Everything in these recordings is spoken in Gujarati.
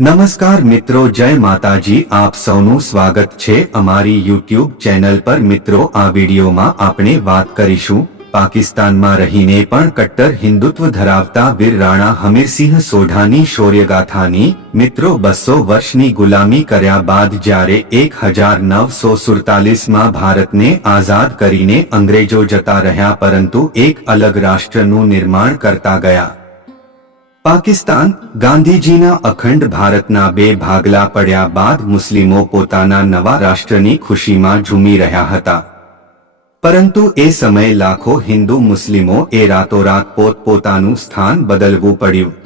નમસ્કાર મિત્રો, જય માતાજી. આપ સૌનું સ્વાગત છે અમારી યુટ્યુબ ચેનલ પર. મિત્રો, આ વિડીયોમાં આપણે વાત કરીશું પાકિસ્તાનમાં રહીને પણ કટ્ટર હિન્દુત્વ ધરાવતા વીર રાણા હમીરસિંહ સોઢાની શૌર્યગાથાની. મિત્રો, બસો વર્ષની ગુલામી કર્યા બાદ જ્યારે એક હજાર નવસો સુડતાલીસમાં ભારતને આઝાદ કરીને અંગ્રેજો જતા રહ્યા, પરંતુ એક અલગ રાષ્ટ્રનું નિર્માણ કરતા ગયા. પાકિસ્તાન ગાંધીજીના અખંડ ભારતના બે ભાગલા પડ્યા બાદ મુસ્લિમો પોતાના નવા રાષ્ટ્રની ખુશીમાં ઝૂમી રહ્યા હતા. પરંતુ એ સમયે લાખો હિન્દુ મુસ્લિમો એ રાતોરાત પોતપોતાનું સ્થાન બદલવું પડ્યું.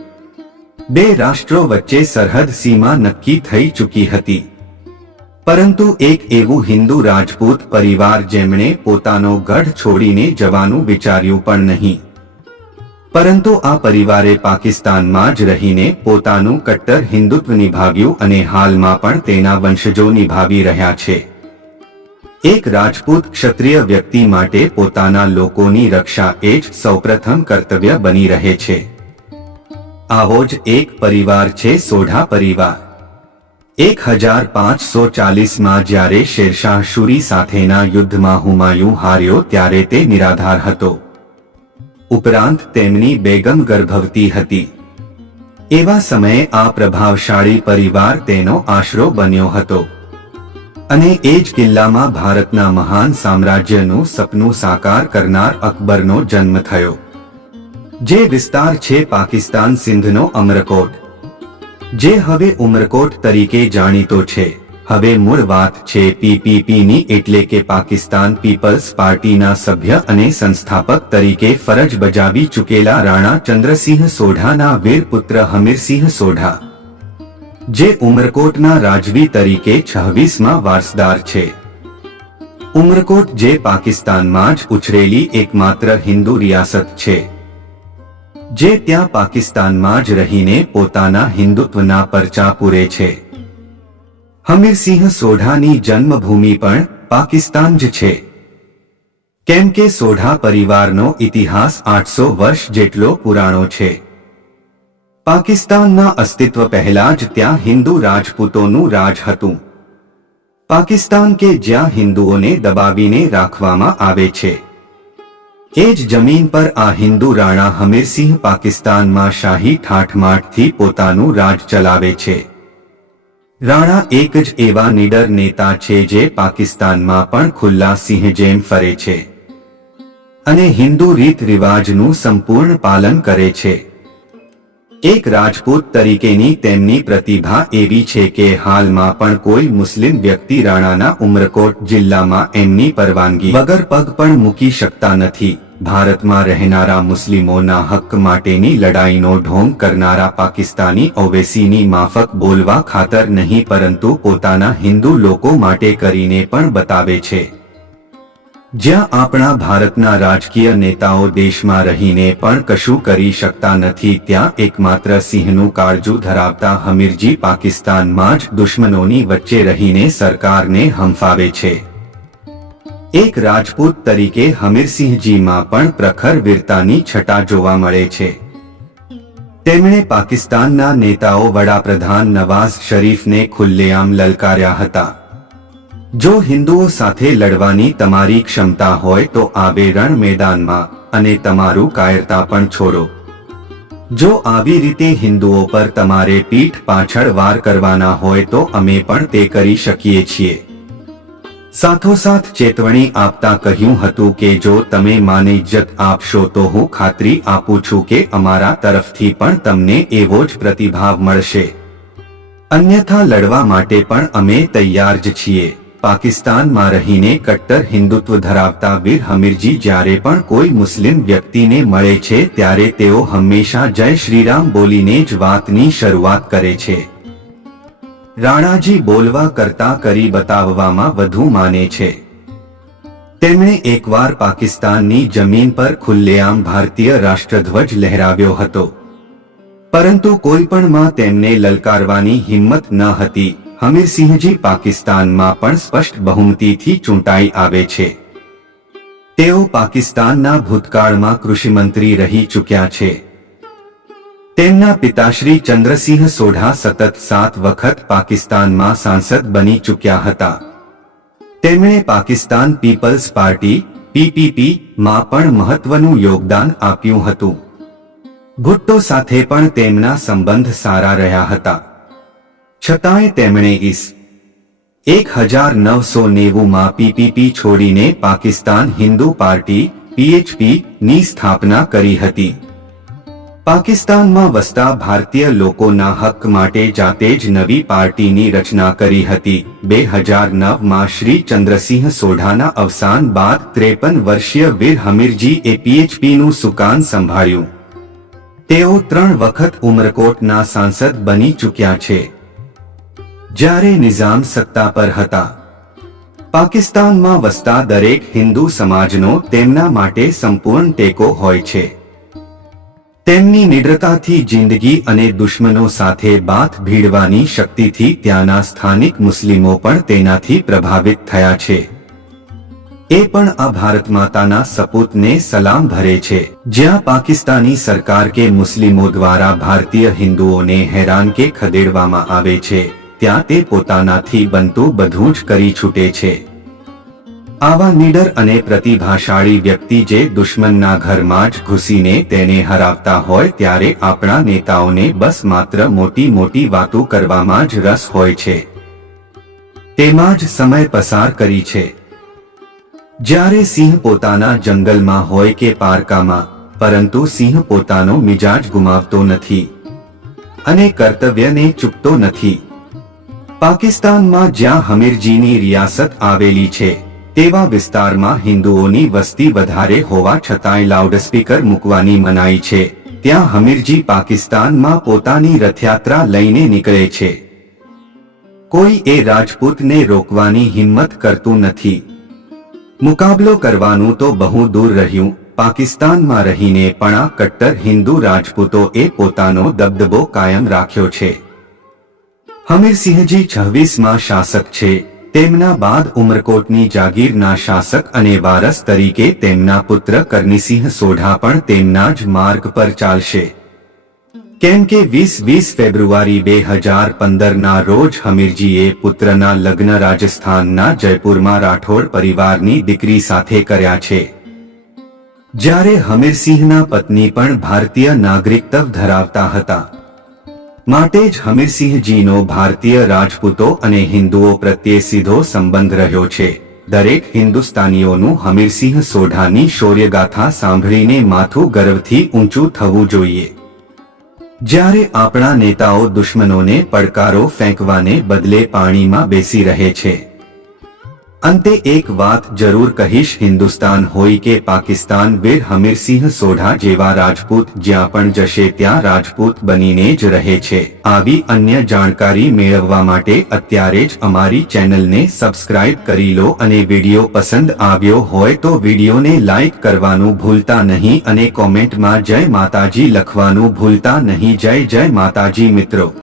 બે રાષ્ટ્રો વચ્ચે સરહદ સીમા નક્કી થઈ ચૂકી હતી. પરંતુ એક એવું હિન્દુ રાજપૂત પરિવાર જેમણે પોતાનો ગઢ છોડીને જવાનું વિચાર્યું પણ નહીં. પરંતુ આ પરિવારે પાકિસ્તાનમાં જ રહીને પોતાનું કટ્ટર હિન્દુત્વ નિભાવ્યું અને હાલમાં પણ તેના વંશજો નિભાવી રહ્યા છે. એક રાજપૂત ક્ષત્રિય વ્યક્તિ માટે પોતાના લોકોની રક્ષા એ જ સૌપ્રથમ કર્તવ્ય બની રહે છે. આવો જ એક પરિવાર છે સોઢા પરિવાર. એક હજાર પાંચસો ચાલીસમાં જ્યારે શેરશાહ શુરી સાથેના યુદ્ધમાં હુમાયુ હાર્યો ત્યારે તે નિરાધાર હતો. ઉપરાંત તેમની બેગમ ગર્ભવતી હતી. એવા સમયે આ પ્રભાવશાળી પરિવાર તેનો આશરો બન્યો હતો. અને એ જ કિલ્લામાં ભારતના મહાન સામ્રાજ્યનું સપનું સાકાર કરનાર અકબરનો જન્મ થયો. જે વિસ્તાર છે પાકિસ્તાન સિંધનો અમરકોટ. જે હવે ઉમરકોટ તરીકે જાણીતો છે. હવે મૂળ વાત છે પીપીપીની એટલે કે પાકિસ્તાન પીપલ્સ પાર્ટીના સભ્ય અને સંસ્થાપક તરીકે ફરજ બજાવી ચૂકેલા રાણા ચંદ્રસિંહ સોઢાના વીર પુત્ર હમીરસિંહ સોઢા, જે ઉમરકોટના રાજવી તરીકે છવ્વીસમાં વારસદાર છે. ઉમરકોટ જે પાકિસ્તાનમાં જ ઉછરેલી એકમાત્ર હિન્દુ રિયાસત છે. જે ત્યાં પાકિસ્તાનમાં જ રહીને પોતાના હિન્દુત્વના પરચા પૂરે છે. હમીરસિંહ સોઢાની જન્મભૂમિ પણ પાકિસ્તાન જ છે. કેમ કે સોઢા પરિવારનો ઇતિહાસ આઠસો વર્ષ જેટલો પુરાણો છે. પાકિસ્તાનના અસ્તિત્વ પહેલા જ ત્યાં હિન્દુ રાજપૂતોનું રાજ હતું. પાકિસ્તાન કે જ્યાં હિન્દુઓને દબાવીને રાખવામાં આવે છે. એ જ જમીન પર આ હિન્દુ રાણા હમીરસિંહ પાકિસ્તાનમાં શાહી ઠાઠમાઠથી પોતાનું રાજ ચલાવે છે. રાણા એક જ એવા નીડર નેતા છે જે પાકિસ્તાનમાં પણ ખુલ્લા સિંહ જેમ ફરે છે અને હિન્દુ રીત રિવાજનું સંપૂર્ણ પાલન કરે છે. એક રાજપૂત તરીકેની તેમની પ્રતિભા એવી છે કે હાલમાં પણ કોઈ મુસ્લિમ વ્યક્તિ રાણાના ઉમરકોટ જિલ્લામાં એમની પરવાનગી વગર પગ પણ મૂકી શકતા નથી. ભારતમાં રહેનારા મુસ્લિમોના હક માટેની લડાઈનો ઢોંગ કરનારા પાકિસ્તાની ઓવેસીની માફક બોલવા ખાતર નહીં પરંતુ પોતાના હિન્દુ લોકો માટે કરીને પણ બતાવે છે. જ્યાં આપણા ભારતના રાજકીય નેતાઓ દેશમાં રહીને પણ કશું કરી શકતા નથી ત્યાં એકમાત્ર સિંહનું કાળજું ધરાવતા હમીરજી પાકિસ્તાનમાં જ દુશ્મનોની વચ્ચે રહીને સરકારને હંફાવે છે. એક રાજપૂત તરીકે હમીરસિંહજીમાં પણ પ્રખર વીરતાની છટા જોવા મળે છે. તેમણે પાકિસ્તાનના નેતાઓ વડાપ્રધાન નવાઝ શરીફને ખુલ્લેઆમ લલકાર્યા હતા. જો હિન્દુઓ સાથે લડવાની તમારી ક્ષમતા હોય તો આવે રણ મેદાનમાં અને તમારું કાયરતા પણ છોડો. જો આવી રીતે હિન્દુઓ પર તમારે પીઠ પાછળ વાર કરવાના હોય તો અમે પણ તે કરી શકીએ છીએ. સાથોસાથ ચેતવણી આપતા કહ્યું હતું કે જો તમે માને ઇજ્જત આપશો તો હું ખાતરી આપું છું કે અમારા તરફથી પણ તમને એવો જ પ્રતિભાવ મળશે. અન્યથા લડવા માટે પણ અમે તૈયાર જ છીએ. પાકિસ્તાનમાં રહીને કટ્ટર હિન્દુત્વ ધરાવતા વીર હમીરજી જ્યારે પણ કોઈ મુસ્લિમ વ્યક્તિને મળે છે ત્યારે તેઓ હંમેશા જય શ્રીરામ બોલીને જ વાતની શરૂઆત કરે છે. રાણાજી બોલવા કરતા કરી બતાવવામાં વધુ માને છે. તેમણે એકવાર પાકિસ્તાનની જમીન પર ખુલ્લેઆમ ભારતીય રાષ્ટ્રધ્વજ લહેરાવ્યો હતો. પરંતુ કોઈ પણમાં તેમને લલકારવાની હિંમત ન હતી. હમીરસિંહજી પાકિસ્તાનમાં પણ સ્પષ્ટ બહુમતીથી ચૂંટાઈ આવે છે. તેઓ પાકિસ્તાનના ભૂતકાળમાં કૃષિમંત્રી રહી ચૂક્યા છે. તેમના પિતાશ્રી ચંદ્રસિંહ સોઢા સતત સાત વખત પાકિસ્તાનમાં સાંસદ બની ચૂક્યા હતા. તેમણે પાકિસ્તાન પીપલ્સ પાર્ટી, પીપીપી, માં પણ મહત્વનું યોગદાન આપ્યું હતું. ભુટ્ટો સાથે પણ તેમના સંબંધ સારા રહ્યા હતા. છતાંય તેમણે ઈસ એક હજાર નવસો નેવુંમાં પીપીપી છોડીને પાકિસ્તાન હિન્દુ પાર્ટી, પીએચપી ની સ્થાપના કરી હતી. પાકિસ્તાનમાં વસતા ભારતીય લોકોના હક માટે જાતે જ નવી પાર્ટીની રચના કરી હતી. બે હજાર નવમાં શ્રી ચંદ્રસિંહ સોઢાના અવસાન બાદ ત્રેપન વર્ષીય વીર હમીરજી એ પીએચપીનું સુકાન સંભાળ્યું. તેઓ ત્રણ વખત ઉમરકોટના સાંસદ બની ચૂક્યા છે. જ્યારે નિઝામ સત્તા પર હતા. પાકિસ્તાનમાં વસતા દરેક હિન્દુ સમાજનો તેમના માટે સંપૂર્ણ ટેકો હોય છે. તેમની નિડ્રતાથી જિંદગી અને દુશ્મનો સાથે બાથ ભીડવાની શક્તિથી ત્યાંના સ્થાનિક મુસ્લિમો પણ તેનાથી પ્રભાવિત થયા છે. એ પણ આ ભારત માતાના સપૂતને સલામ ભરે છે. જ્યાં પાકિસ્તાની સરકાર કે મુસ્લિમો દ્વારા ભારતીય હિન્દુઓને હેરાન કે ખદેડવામાં આવે છે, ત્યાં તે પોતાનાથી બનતું બધું જ કરી છૂટે છે. આવા નીડર અને પ્રતિભાશાળી વ્યક્તિ જે દુશ્મનના ઘરમાં જ ઘૂસીને તેને હરાવતા હોય ત્યારે આપણા નેતાઓને બસ માત્ર મોટી મોટી વાતો કરવામાં જ રસ હોય છે. તેમાં જ સમય પસાર કરી છે. જ્યારે સિંહ પોતાના જંગલમાં હોય કે પારકામાં, પરંતુ સિંહ પોતાનો મિજાજ ગુમાવતો નથી અને કર્તવ્યને ચૂકતો નથી. પાકિસ્તાનમાં જ્યાં હમીરજીની રિયાસત આવેલી છે તેવા વિસ્તારમાં હિન્દુઓની વસ્તી વધારે હોવા છતાંય લાઉડસ્પીકર મૂકવાની મનાઈ છે. ત્યાં હમીરજી પાકિસ્તાનમાં પોતાની રથયાત્રા લઈને નીકળે છે. કોઈ એ રાજપૂતને રોકવાની હિંમત કરતું નથી. મુકાબલો કરવાનું તો બહુ દૂર રહ્યું. પાકિસ્તાનમાં રહીને પણ આ કટ્ટર હિન્દુ રાજપૂતો એ પોતાનો દબદબો કાયમ રાખ્યો છે. હમીરસિંહજી છવ્વીસમાં શાસક છે. તેમના બાદ ઉમરકોટની જાગીરના શાસક અને વારસ તરીકે તેમના પુત્ર કરનીસિંહ સોઢા પણ તેમના જ માર્ગ પર ચાલશે. કેમ કે વીસ વીસ ફેબ્રુઆરી બે હજાર પંદરના રોજ હમીરજીએ પુત્રના લગ્ન રાજસ્થાનના જયપુરમાં રાઠોડ પરિવારની દીકરી સાથે કર્યા છે. જ્યારે હમીરસિંહના પત્ની પણ ભારતીય નાગરિકત્વ ધરાવતા હતા. માટે જ હમીરસિંહજીનો ભારતીય રાજપૂતો અને હિન્દુઓ પ્રત્યે સીધો સંબંધ રહ્યો છે. દરેક હિન્દુસ્તાનીઓનું હમીરસિંહ સોઢાની શૌર્યગાથા સાંભળીને માથું ગર્વથી ઊંચું થવું જોઈએ. જ્યારે આપણા નેતાઓ દુશ્મનોને પડકારો ફેંકવાને બદલે પાણીમાં બેસી રહે છે. અંતે એક વાત જરૂર કહીશ, હિન્દુસ્તાન હોય કે પાકિસ્તાન, વીર હમીરસિંહ સોઢા જેવા રાજપૂત જ્યાં પણ જશે ત્યાં રાજપૂત બનીને જ રહે છે. આવી અન્ય જાણકારી મેળવવા માટે અત્યારે જ અમારી ચેનલને સબસ્ક્રાઇબ કરી લો અને વીડિયો પસંદ આવ્યો હોય તો વિડીયોને લાઇક કરવાનું ભૂલતા નહીં અને કોમેન્ટમાં જય માતાજી લખવાનું ભૂલતા નહીં. જય જય માતાજી મિત્રો.